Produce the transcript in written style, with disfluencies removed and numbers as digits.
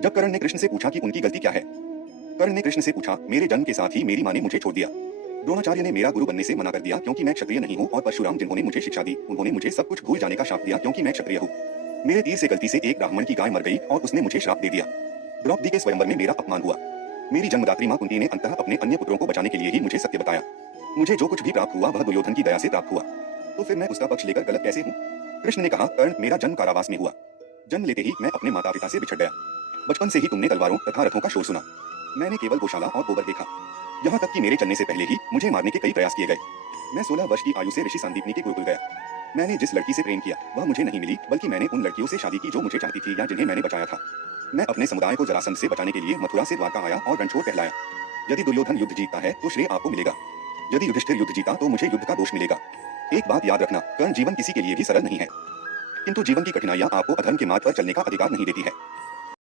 जब कर्ण ने कृष्ण से पूछा कि उनकी गलती क्या है, कर्ण ने कृष्ण से पूछा, मेरे जन्म के साथ ही मेरी माँ ने मुझे छोड़ दिया। द्रोणाचार्य ने मेरा गुरु बनने से मना कर दिया क्योंकि मैं क्षत्रिय नहीं हूँ, और परशुराम जिन्होंने मुझे शिक्षा दी उन्होंने मुझे सब कुछ भूल जाने का श्राप दिया क्योंकि मैं क्षत्रिय हूँ। मेरे तीर से गलती से एक ब्राह्मण की गाय मर गई और उसने मुझे श्राप दे दिया। द्रौपदी के स्वयंवर में मेरा अपमान हुआ। मेरी जन्मदात्री माँ कुंती ने अंततः अपने अन्य पुत्रों को बचाने के लिए ही मुझे सत्य बताया। मुझे जो कुछ भी प्राप्त हुआ वह दुर्योधन की दया से प्राप्त हुआ, तो फिर मैं उसका पक्ष लेकर गलत कैसे हूँ? कृष्ण ने कहा, कर्ण, मेरा जन्म कारावास में हुआ। जन्म लेते ही मैं अपने माता पिता से बिछड़ गया। बचपन से ही तुमने तलवारों तथा रथों का शोर सुना। मैंने केवल गौशाला और गोबर देखा। यहाँ तक कि मेरे चलने से पहले ही मुझे मारने के कई प्रयास किए गए। मैं 16 वर्ष की आयु से ऋषि संदीपनी के गुरुकुल गया। मैंने जिस लड़की से प्रेम किया वह मुझे नहीं मिली, बल्कि मैंने उन लड़कियों से शादी की जो मुझे चाहती थी या जिन्हें मैंने बचाया था। मैं अपने समुदाय को जरासंध से बचाने के लिए मथुरा से द्वारका आया और रणछोड़ कहलाया। यदि दुर्योधन युद्ध जीतता है तो श्रेय आपको मिलेगा, यदि युधिष्ठिर युद्ध जीता तो मुझे युद्ध का दोष मिलेगा। एक बात याद रखना, कर्ण, जीवन किसी के लिए भी सरल नहीं है, किंतु जीवन की कठिनाइयां आपको अधर्म के मार्ग पर चलने का अधिकार नहीं देती है।